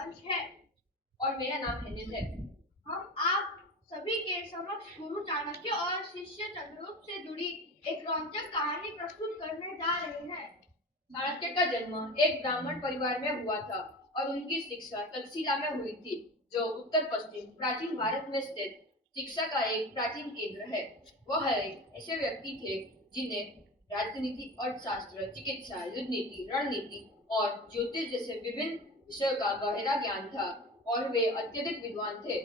अंश है। और मेरा नाम हेनिल है। हम आप सभी के समक्ष गुरु चाणक्य और शिष्य चंद्रगुप्त से जुड़ी एक रोचक कहानी प्रस्तुत करने जा रहे हैं। चाणक्य का जन्म एक ब्राह्मण परिवार में हुआ था और उनकी शिक्षा तक्षशिला में हुई थी, जो उत्तर पश्चिम प्राचीन भारत में स्थित शिक्षा का एक प्राचीन केंद्र है। वह एक ऐसे व्यक्ति थे जिन्हें राजनीति, अर्थशास्त्र, चिकित्सा, युद्ध नीति, रणनीति और ज्योतिष जैसे विभिन्न विषयों का गहरा ज्ञान था और वे अत्यधिक विद्वान थे।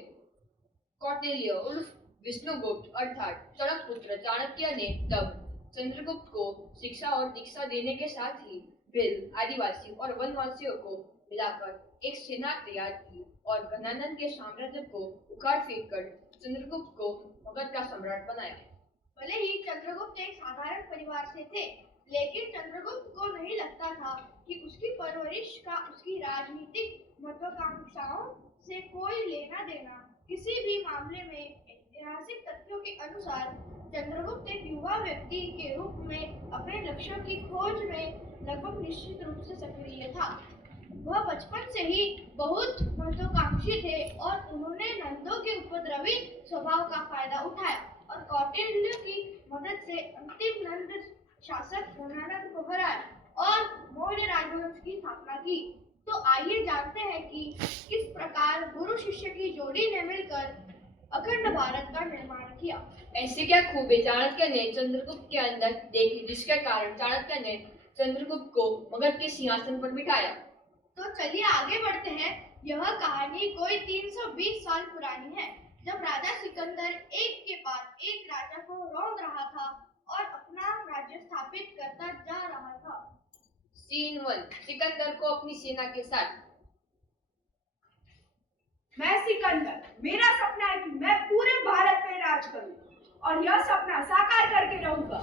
कौटिल्य उर्फ विष्णुगुप्त अर्थात चणक पुत्र चाणक्य ने तब चंद्रगुप्त को शिक्षा और दीक्षा देने के साथ ही भिल, आदिवासी और वनवासियों को मिलाकर एक सेना तैयार की और घनानंद के साम्राज्य को उखाड़ फेंक कर चंद्रगुप्त को मगध का सम्राट बनाया। भले ही चंद्रगुप्त एक साधारण परिवार से थे, लेकिन चंद्रगुप्त को नहीं लगता था कि उसकी परवरिश का उसकी राजनीतिक महत्वाकांक्षाओं से कोई लेना देना। किसी भी मामले में ऐतिहासिक तथ्यों के अनुसार चंद्रगुप्त एक युवा व्यक्ति के रूप में अपने लक्ष्यों की खोज में लगभग निश्चित रूप से सक्रिय था। वह बचपन से ही बहुत महत्वाकांक्षी थे और उन्होंने नंदों के उपद्रवी स्वभाव का फायदा उठाया और कौटिल्य की मदद से अंतिम नंद शासक घनानंद को हराया और मौर्य राजवंश की स्थापना की। तो आइए जानते हैं कि किस प्रकार गुरु शिष्य की जोड़ी ने मिलकर अखंड भारत का निर्माण किया। ऐसे क्या खूबी चाणक्य ने चंद्रगुप्त के अंदर देखी, जिसके कारण चाणक्य ने चंद्रगुप्त को मगध के सिंहासन पर बिठाया। तो चलिए आगे बढ़ते हैं। यह कहानी कोई 320 साल पुरानी है, जब राजा सिकंदर एक के बाद एक राजा को रौंद रहा था और अपना राज्य स्थापित करता जा रहा था। सीन 1, सिकंदर को अपनी सेना के साथ। मैं सिकंदर, मेरा सपना है कि मैं पूरे भारत में राज करूं और यह सपना साकार करके रहूंगा।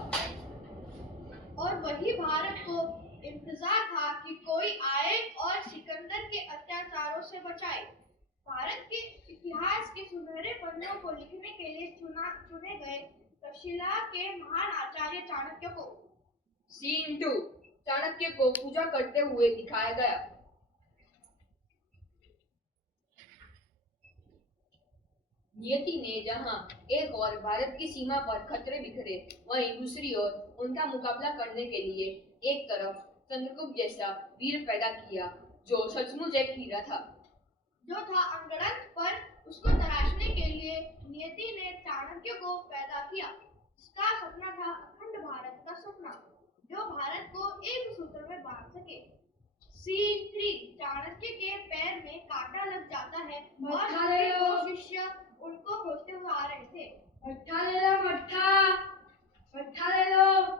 और वही भारत को इंतजार था कि कोई आए और सिकंदर के अत्याचारों से बचाए। भारत के इतिहास के सुनहरे पन्नों को लिखने के लिए चुने गए तक्षशिला के महान आचार्य चाणक्य को। सीन 2, चाणक्य को पूजा करते हुए दिखाया गया। नियति ने जहां एक ओर भारत की सीमा पर खतरे बिखरे, वहीं दूसरी ओर उनका मुकाबला करने के लिए एक तरफ चंद्रगुप्त जैसा वीर पैदा किया, जो सचमुच एक हीरा था। जो था अनगढ़ंत, पर उसको तराशने के लिए नियति ने चाणक्य को पैदा किया। इसका सपना था अखंड भारत का सपना, जो भारत को एक सूत्र में बांध सके। सीन 3, चाणक्य के पैर में कांटा लग जाता है और दो शिष्य उनको खोजते हुए आ रहे थे। मट्ठा ले लो, मट्ठा ले लो।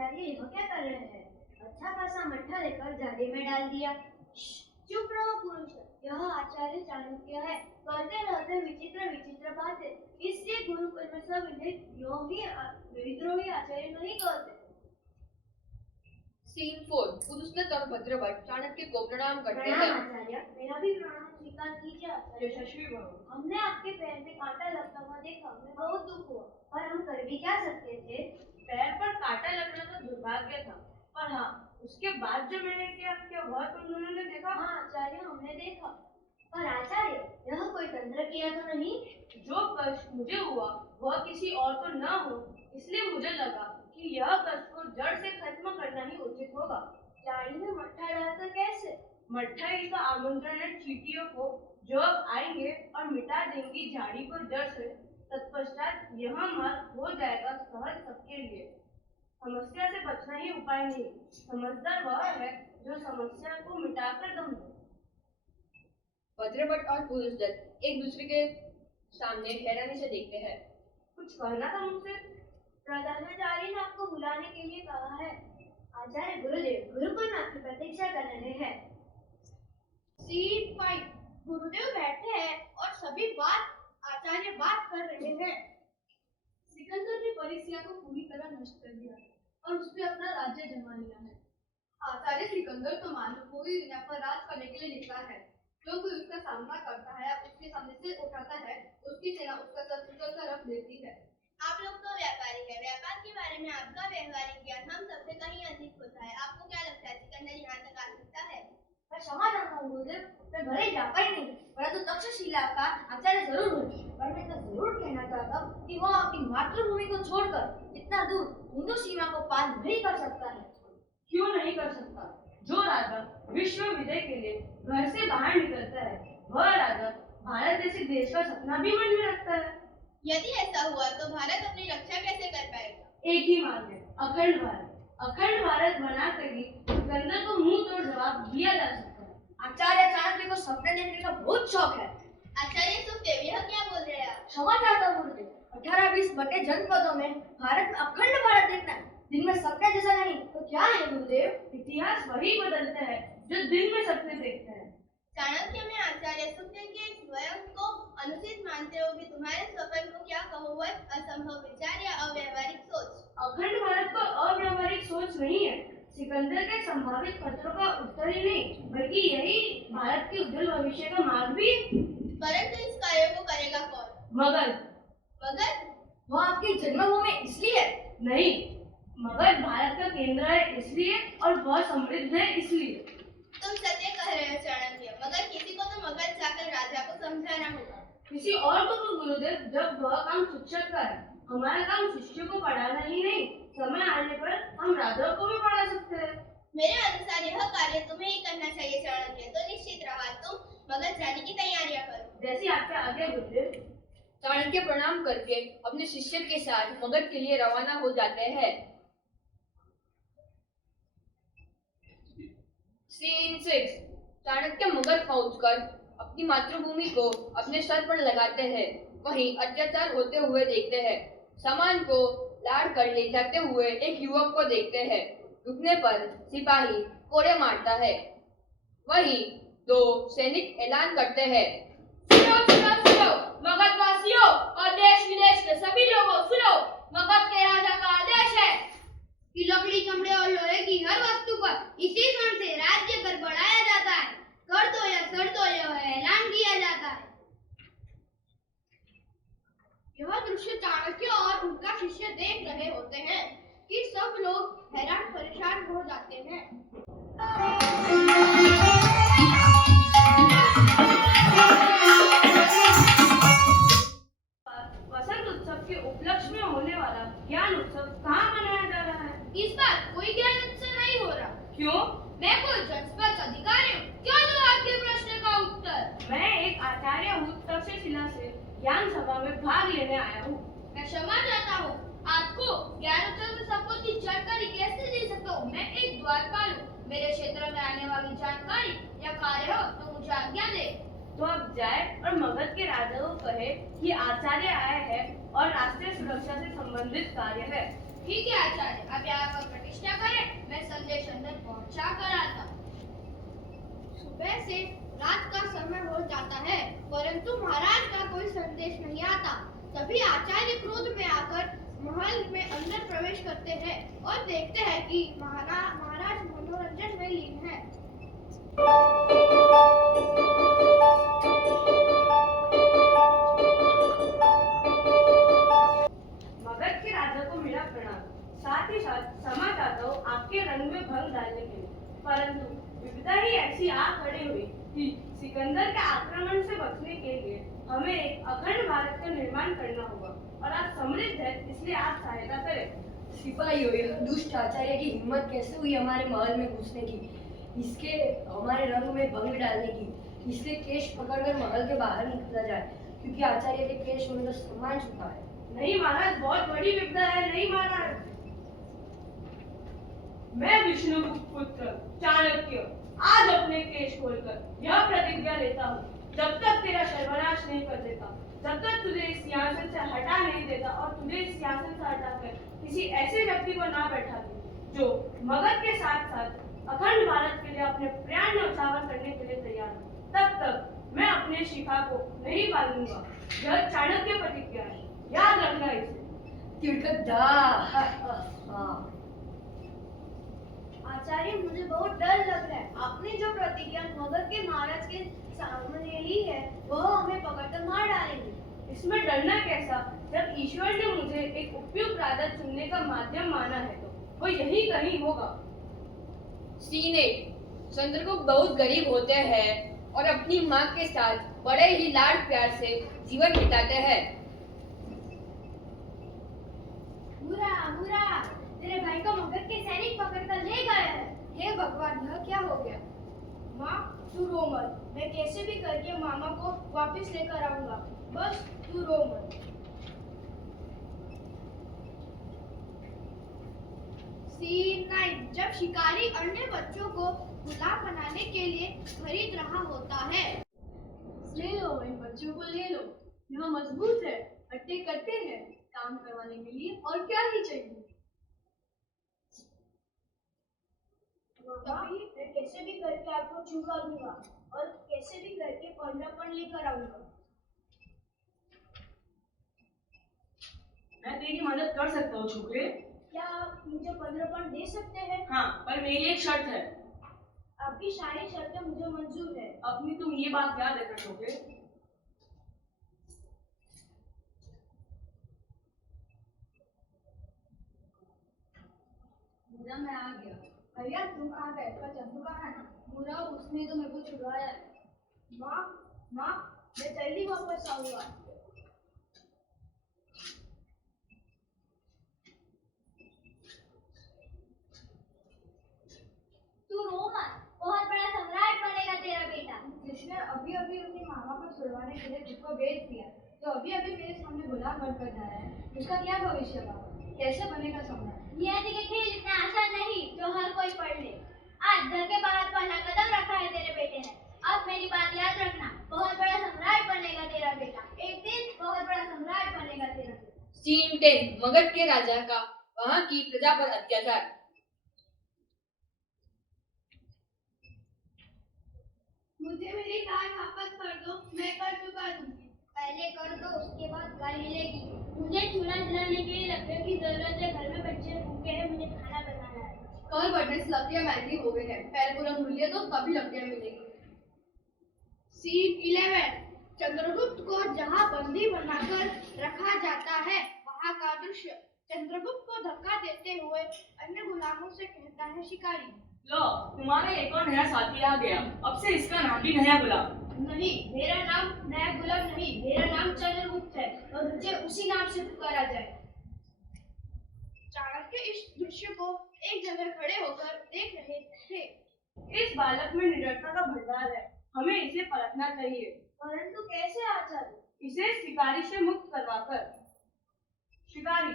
आचार्य यह क्या कर रहे हैं? अच्छा खासा मट्ठा लेकर जाली में डाल दिया। चुप रहो पुरुष, यह आचार्य चाणक्य है, करते रहते विचित्र विचित्र बातें। इससे गुरुकुल में सब इन्हें विद्रोही आचार्य नहीं कहते। सीन 4, पुरुषोत्तम और भद्रभट्ट चाणक्य को प्रणाम करते हैं। प्रणाम आचार्य, मेरा भी प्रणाम स्वीकार कीजिए आचार्य। यशस्वी भव। हमने आपके पैर में कांटा लगता हुआ देखा, हमें बहुत दुख हुआ, पर हम कर भी क्या सकते थे? पैर पर कांटा लगना तो दुर्भाग्य था, पर हाँ, उसके बाद जो मैंने क्या वह तुम दोनों ने देखा? हाँ आचार्य, हमने देखा। पर आचार्य, यह कोई तंत्र किया तो नहीं? जो कष्ट मुझे हुआ वह किसी और को न हो, इसलिए मुझे लगा कि यह कष्ट को जड़ से खत्म करना ही उचित होगा। जाड़ी में मट्ठा डालकर कैसे? मट्ठा ही तो आमंत्रण है चींटियों को, जो अब आएंगे और मिटा देंगी झाड़ी को जड़ से। तत्पश्चात यह मार्ग हो जाएगा सहज सबके लिए। समस्या से बचना ही उपाय नहीं, समझदार वह है जो समस्या को मिटाकर दम दे। भद्रभट्ट और पुरुषदत्त एक दूसरे के सामने हैरानी से देखते हैं। कुछ कहना था मुझसे? प्रधानाचार्य ने आपको बुलाने के लिए कहा है। आचार्य गुरुदेव गुरुकुल में आपकी प्रतीक्षा कर रहे हैं। सीन 5, गुरुदेव बैठे हैं और सभी आचार्य बात कर रहे हैं। परिसिया को पूरी तरह नष्ट कर दिया और उस पर अपना राज्य जमा लिया है। आचार्य सिकंदर तो मानो पूरी दुनिया पर राज करने के लिए निकला है। जो कोई उसका सामना करता है, उसके सामने से उठाता है, उसकी सेना उसका सर उछल कर रख देती है। आप लोग तो व्यापारी हैं। व्यापार के बारे में आपका व्यवहारिक ज्ञान हम सबसे कहीं अधिक होता है। आपको क्या लगता है सिकंदर यहाँ तक आ सकता है? मैं क्षमा चाहता हूँ गुरुदेव, मैं भले ही व्यापारी नहीं परंतु तक्षशिला का आचार्य जरूर हूँ। पर मैं इतना जरूर कहना चाहता हूँ कि वह अपनी मातृभूमि को छोड़कर इतना दूर हिंदू सीमा को पार नहीं कर सकता है। क्यों नहीं कर सकता? जो राजा विश्व विजय के लिए घर से बाहर निकलता है, वह राजा भारत जैसे देश का सपना भी मन में रखता है। यदि ऐसा हुआ तो भारत अपनी रक्षा कैसे कर पाएगा? एक ही मार्ग है, अखंड भारत। अखंड भारत बनाकर ही सिकंदर को मुंह तोड़ जवाब दिया जा सकता है। आचार्य चाणक्य को सपने देखने का बहुत शौक है। आचार्य सुखदेव यह क्या बोल रहे हैं आप? क्षमा चाहता हूँ गुरुदेव, 18-20 बटे जनपदों में भारत में अखंड भारत देखना है, दिन में सपने जैसा नहीं तो क्या है गुरुदेव? इतिहास वही बदलता है जो दिन में सपने देखते हैं। चाणक्य में आचार्य सुखदेव के स्वयं को अनुचित मानते हो कि तुम्हारे स्वप्न को क्या कहो वह असंभव विचार या अव्यवहारिक सोच? अखंड भारत को अव्यावहारिक सोच नहीं है। सिकंदर के संभावित खतरों का उत्तर ही नहीं बल्कि यही भारत के उज्जवल भविष्य का मार्ग भी है। परंतु इस कार्य को करेगा कौन? मगध मगर वह आपकी जन्मभूमि इसलिए नहीं, मगध भारत का केंद्र है इसलिए और बहुत समृद्ध है इसलिए। तुम सत्य कह रहे हो चाणक्य, मगर किसी को तो मगध जाकर राजा को समझाना होगा। किसी और को तो गुरुदेव, जब वह काम शिक्षक का है। हमारा काम शिष्य को पढ़ाना ही नहीं, समय आने पर हम राजा को भी पढ़ा सकते हैं। मेरे अनुसार यह कार्य तुम्हें ही करना चाहिए चाणक्य। तो निश्चित रहा, तुम मगध जाने की तैयारियां करो। जैसी आपके आगे गुरुदेव। चाणक्य प्रणाम करके अपने शिष्य के साथ मगध के लिए रवाना हो जाते हैं। सीन 6। चाणक्य मगध पहुंचकर अपनी मातृभूमि को अपने सर पर लगाते हैं। वहीं अत्याचार होते हुए देखते हैं। सामान को लाड़ कर ले जाते हुए एक युवक को देखते हैं। रुकने पर सिपाही कोड़े मारता है। वहीं दो सैनिक ऐलान करते हैं, सुनो सुनो सुनो मगधवासियों और देश विदेश के सभी लोगों सुनो, मगध के राजा का आदेश है कि लकड़ी, चमड़े और लोहे की हर वस्तु पर इसी क्षण से राज्य कर बढ़ाया जाता है। कर दो या सड़ दो, यह ऐलान किया जाता है। यह दृश्य चाणक्य और उनका शिष्य देख रहे होते हैं कि सब लोग हैरान परेशान हो जाते हैं। वसंत उत्सव के उपलक्ष्य में होने वाला ज्ञान उत्सव कहाँ मनाया जा रहा है? इस बार कोई ज्ञान उत्सव नहीं हो रहा। क्यों? मैं कोई जनपद अधिकारी हूँ, क्यों दो आपके प्रश्न का उत्तर? मैं एक आचार्य हूँ, तक्षशिला से ज्ञान सभा में भाग लेने आया हूँ। मैं क्षमा चाहता हूँ, आपको ज्ञान उत्सव में सबको की जानकारी कैसे दे सकता हूँ? मैं एक द्वारपाल हूँ। मेरे क्षेत्र में आने वाली जानकारी या कार्य हो तो मुझे आज्ञा दे। तो अब जाए और मगध के राजा को कहे कि आचार्य आए हैं और राष्ट्रीय सुरक्षा से संबंधित कार्य है। ठीक है आचार्य, आप यहाँ पर प्रतिष्ठा करें, मैं संदेश अंदर पहुँचा कर आता हूँ। सुबह से रात का समय हो जाता है परंतु महाराज का कोई संदेश नहीं आता। तभी आचार्य क्रोध में आकर महल में अंदर प्रवेश करते हैं और देखते हैं कि महाराज मनोरंजन में लीन है। मगध के राजा को मेरा प्रणाम। साथ ही साथ क्षमा चाहता हूँ आपके रंग में भंग डालने के लिए, परंतु विपदा ही ऐसी आ खड़ी हुई कि सिकंदर के आक्रमण से बचने के लिए हमें एक अखंड भारत का निर्माण करना होगा और आप समृद्ध हैं इसलिए आप सहायता करें। सिपाही हो, यह दुष्ट आचार्य की हिम्मत कैसे हुई हमारे महल में घुसने की, इसके हमारे रंग में भंग डालने की? इसके केश पकड़कर महल के बाहर निकला जाए, क्योंकि आचार्य के केश होने का सम्मान छुपा है। नहीं महाराज, बहुत बड़ी विपदा है। नहीं महाराज। मैं विष्णुगुप्त पुत्र चाणक्य आज अपने केश खोलकर यह प्रतिज्ञा लेता हूँ, जब तक तेरा सर्वनाश नहीं कर देता, जब तक तुझे इस सिंहासन से हटा नहीं देता और तुझे इस सिंहासन से हटाकर किसी ऐसे व्यक्ति को ना बैठा दूं जो मगध के साथ साथ अखंड भारत के लिए अपने प्राण न्यौछावर करने के लिए तैयार हो, तब तक मैं अपने शिखा को नहीं बांधूंगा। यह चाणक्य प्रतिज्ञा है, याद रखना इसे। तिड़कदा। आचार्य, मुझे बहुत डर लग रहा है। आपने जो प्रतिज्ञा मगध के महाराज के सामने ली है, वह हमें पकड़कर मार डालेंगे। इसमें डरना कैसा? जब ईश्वर ने मुझे एक उपयुक्त राजा चुनने का माध्यम माना है तो वो यही कहीं होगा। सीन 8। चंद्रगुप्त बहुत गरीब होते हैं और अपनी माँ के साथ बड़े ही लाड प्यार से जीवन बिताते हैं। बुरा बुरा, तेरे भाई को मगध के सैनिक पकड़कर ले गए हैं। हे भगवान, यह क्या हो गया? माँ, तू रो मत। मैं कैसे भी करके मामा को वापस लेकर आऊंगा। बस तू रो मत। सीन 9। जब शिकारी अन्य बच्चों को गुलाम बनाने के लिए खरीद रहा होता है। ले लो, इन बच्चों को ले लो। यह मजबूत है, हट्टे कट्टे हैं, काम करवाने के लिए और क्या ही चाहिए। तभी मैं कैसे भी करके आपको चुका दूंगा और कैसे भी करके 15 लेकर आऊंगा। मैं तेरी मदद कर सकता हूँ छोकरे। क्या आप मुझे 15 दे सकते हैं? हाँ, पर मेरी एक शर्त है। आपकी सारी शर्तें मुझे मंजूर है। अपनी तुम ये बात याद रखना छोकरे। बुरा, मैं आ गया। भैया तुम आ गए, पर चंदू कहाँ है? बुरा, उसने तो मेरे को छुड़वाया है। माँ, मैं जल्दी वापस आऊंगा। तू रो मत, बहुत बड़ा सम्राट बनेगा तेरा बेटा। जिसने अभी अभी अपनी मामा को छुड़वाने के लिए खुद को बेच दिया, तो अभी अभी मेरे सामने गुलाम बनकर जा रहा है। उसका क्या भविष्य होगा? कैसे बनेगा सम्राट? नियति के खेल इतना आसान नहीं जो हर कोई पढ़ ले। आज घर के बाहर पहला कदम रखा है तेरे बेटे ने। अब मेरी बात याद रखना, बहुत बड़ा सम्राट बनेगा तेरा बेटा। एक दिन बहुत बड़ा सम्राट बनेगा तेरा बेटा। सीन 10। मगध के राजा का वहां की प्रजा पर अत्याचार। मुझे मेरी गाय वापस कर दो, मैं कर चुका दूंगी। पहले कर दो, उसके बाद गाय मिलेगी। मुझे चूल्हा जलाने के लिए लकड़ियों की जरूरत है। घर में बच्चे भूखे हैं, मुझे खाना बनाना है। कल बढ़ने से लकड़ियाँ महंगी हो गई है। पहले पूरा मूल्य दो, तभी लकड़ियाँ मिलेगी। सीन 11। चंद्रगुप्त को जहाँ बंदी बनाकर रखा जाता है, वहाँ का दृश्य। चंद्रगुप्त को धक्का देते हुए अन्य गुलामों से कहता है शिकारी, लो, तुम्हारा एक और नया साथी आ गया। अब से इसका नाम भी नया गुलाम। नहीं, मेरा नाम नया गुलाम नहीं, मेरा नाम चंद्रगुप्त है और मुझे उसी नाम से पुकारा जाए। चाणक्य इस दृश्य को एक जगह खड़े होकर देख रहे थे। इस बालक में निडरता का भंडार है, हमें इसे परखना चाहिए। परंतु कैसे आचार्य? इसे शिकारी से मुक्त करवाकर। शिकारी,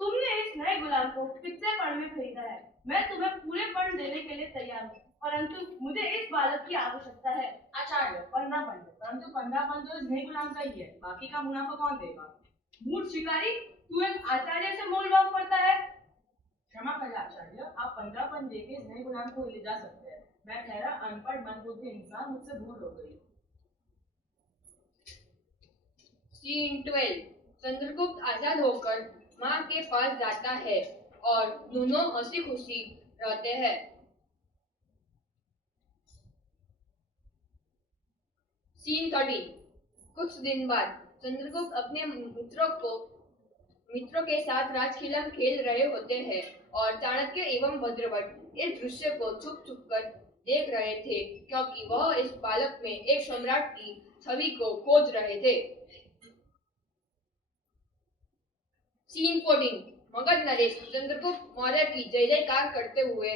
तुमने इस नए गुलाम को कितने पर्ण में खरीदा है? मैं तुम्हें पूरे पर्ण देने के लिए तैयार हूँ, परंतु मुझे इस बालक की आवश्यकता है। आचार्य, 15 पर्ण, परंतु 15 पर्ण तो इस नए गुलाम का ही है, बाकी का मुनाफा कौन देगा? मूर्ख शिकारी, तू एक आचार्य से मोल भाव करता है। क्षमा करें आचार्य, आप 15 पर्ण देके इस नए गुलाम को ले जा सकते हैं। मैं ठहरा अनपढ़ मंदबुद्धि इंसान, मुझसे भूल हो गई। सीन 12। चंद्रगुप्त आजाद होकर माँ के पास जाता है और दोनों हंसी खुशी रहते हैं। सीन 13। कुछ दिन बाद चंद्रगुप्त अपने मित्रों के साथ राजकिला खेल रहे होते हैं और चाणक्य एवं भद्रवट इस दृश्य को छुप छुप कर देख रहे थे, क्योंकि वह इस बालक में एक सम्राट की छवि को खोज रहे थे। सीन 14। मगध नरेश चंद्रगुप्त मौर्य की जय जयकार करते हुए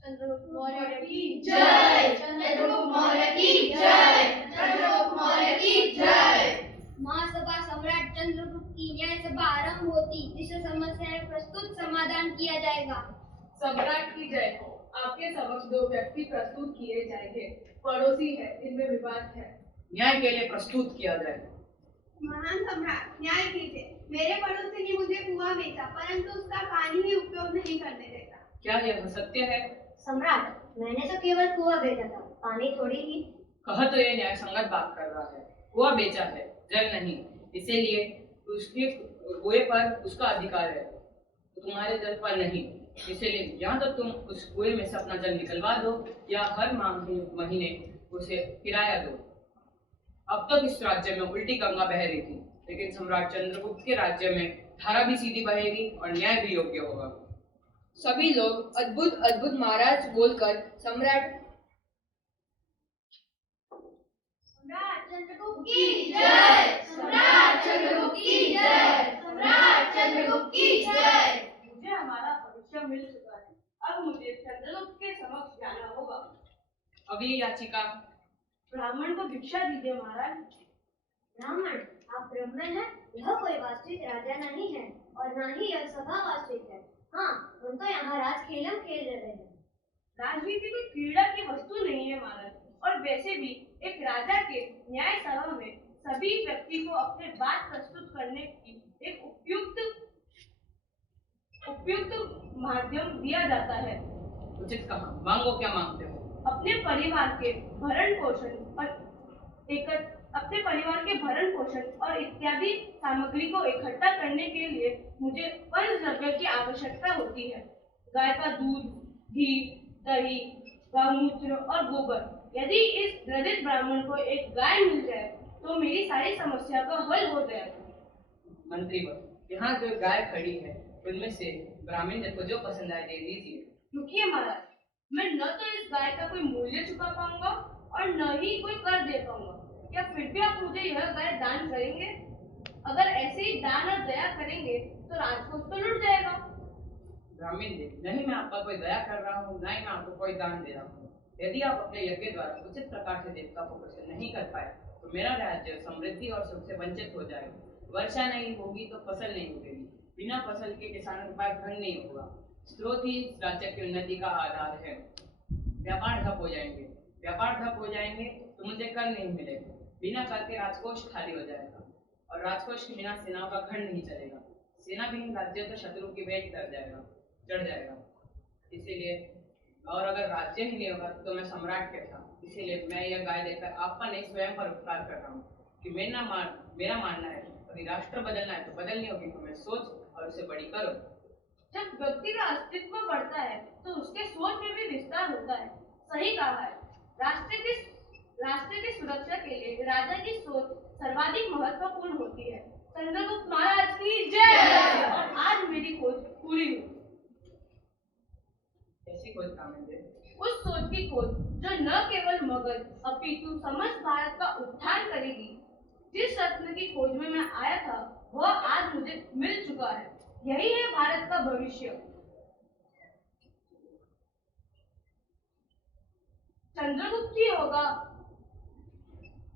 चंद्रगुप्त मौर्य की जय, चंद्रगुप्त मौर्य की जय, चंद्रगुप्त मौर्य की जय। महासभा सम्राट चंद्रगुप्त की न्याय सभा आरंभ होती, जिसे समस्याएं प्रस्तुत समाधान किया जाएगा। सम्राट की जय हो। आपके समक्ष 2 व्यक्ति प्रस्तुत किए जाएंगे। पड़ोसी है, इनमें विवाद है। न्याय के लिए प्रस्तुत किया जाए। महान सम्राट, न्याय कीजिए। मेरे पड़ोसी ने मुझे कुआं बेचा, परंतु उसका पानी ही उपयोग नहीं करने देता। क्या यह सत्य है? सम्राट, मैंने तो केवल कुआं बेचा था, पानी थोड़ी ही। कहा तो यह न्याय संगत बात कर रहा है। कुआं बेचा है, जल नहीं। इसीलिए उसके कुएं पर उसका अधिकार है, तो तुम्हारे जल पर नहीं। इसलिए या तो तुम उस कुएं में से अपना जल निकलवा दो या हर महीने उसे किराया दो। अब तक इस राज्य में उल्टी गंगा बह रही थी, लेकिन सम्राट चंद्रगुप्त के राज्य में धारा भी सीधी बहेगी और न्याय भी योग्य होगा। सभी लोग अद्भुत अद्भुत महाराज बोलकर सम्राट चंद्रगुप्त की जय, सम्राट चंद्रगुप्त की जय, सम्राट चंद्रगुप्त की जय। मुझे हमारा भविष्य मिल चुका है, अब मुझे चंद्रगुप्त के समक्ष जाना होगा। अगली याचिका। ब्राह्मण को भिक्षा दीजिए महाराज। ब्राह्मण, आप ब्राह्मण हैं? यह कोई वास्तविक राजा नहीं है और न ही यह सभा वास्तविक है। हाँ, हम तो यहाँ राज खेल रहे हैं। राजनीति कोई क्रीड़ा की वस्तु नहीं है महाराज, और वैसे भी एक राजा के न्याय सभा में सभी व्यक्ति को अपने बात प्रस्तुत करने की एक उपयुक्त माध्यम दिया जाता है। उचित कहा, मांगो क्या मांगते हो? अपने परिवार के भरण पोषण और इत्यादि सामग्री को इकट्ठा करने के लिए मुझे पंचद्रव्य की आवश्यकता होती है। गाय का दूध, घी, दही, गौमूत्र और गोबर। यदि इस दरिद्र ब्राह्मण को एक गाय मिल जाए तो मेरी सारी समस्या का हल हो जाएगा। मंत्रीवर, यहाँ जो गाय खड़ी है उनमें से ब्राह्मण को जो पसंद आए दे दीजिए। रुकिए महाराज, मैं न तो इस गाय का कोई मूल्य चुका पाऊंगा और न ही कोई कर दे पाऊंगा। क्या फिर भी आप मुझे यह गाय दान करेंगे? अगर ऐसे ही दान और दया करेंगे तो राजकोष तो लुट जाएगा। ब्राह्मण जी, नहीं मैं आपका कोई दया कर रहा हूँ, नहीं मैं आपको कोई दान दे रहा हूँ। यदि आप अपने यज्ञ द्वारा उचित प्रकार से देवता को प्रसन्न नहीं कर पाए तो मेरा राज्य समृद्धि और सुख से वंचित हो जाएगा। वर्षा नहीं होगी तो फसल नहीं उगेगी, बिना फसल के किसानों के पास धन नहीं होगा। स्रोत ही राज्य की उन्नति का आधार है। व्यापार ठप हो जाएंगे तो मुझे कर नहीं मिलेगा। बिना कर के राजकोष खाली हो जाएगा और राजकोष के बिना सेनाओं का खंड नहीं चलेगा। सेना विहीन राज्य तो शत्रु की भेंट चढ़ जाएगा। इसीलिए और अगर राज्य ही नहीं होगा तो मैं सम्राट कैसा। इसीलिए मैं यह गाय देकर आपका नहीं स्वयं पर उपकार कर रहा हूँ कि मेरा मानना है यदि राष्ट्र बदलना है तो बदलनी होगी तो मैं सोच और उसे बड़ी करो। जब व्यक्ति का अस्तित्व बढ़ता है तो उसके सोच में भी विस्तार होता है। सही कहा है। राष्ट्र की सुरक्षा के लिए राजा की सोच सर्वाधिक महत्वपूर्ण होती है। चंद्रगुप्त महाराज की जय। और आज मेरी खोज पूरी हुई। ऐसी खोज ब्राह्मण जी? उस सोच की खोज जो न केवल मगध अपितु समस्त भारत का उत्थान करेगी। जिस रत्न की खोज में मैं आया था वह आज मुझे मिल चुका है। यही है भारत का भविष्य। चंद्रगुप्त ही होगा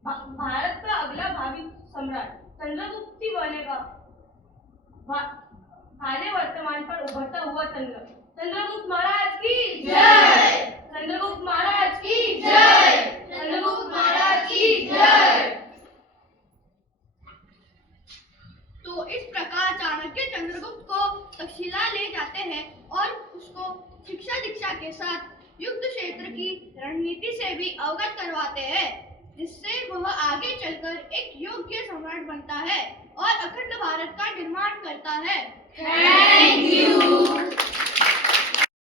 भारत का अगला भावी सम्राट। चंद्रगुप्त ही बनेगा हाले वर्तमान पर उभरता हुआ चंद्र। चंद्रगुप्त महाराज की जय। चंद्रगुप्त महाराज की जय। चंद्रगुप्त महाराज की जय। तो इस प्रकार चाणक्य चंद्रगुप्त को तक्षशिला ले जाते हैं और उसको शिक्षा दीक्षा के साथ युद्ध क्षेत्र की रणनीति से भी अवगत करवाते हैं, जिससे वह आगे चलकर एक योग्य सम्राट बनता है और अखंड भारत का निर्माण करता है। Thank you.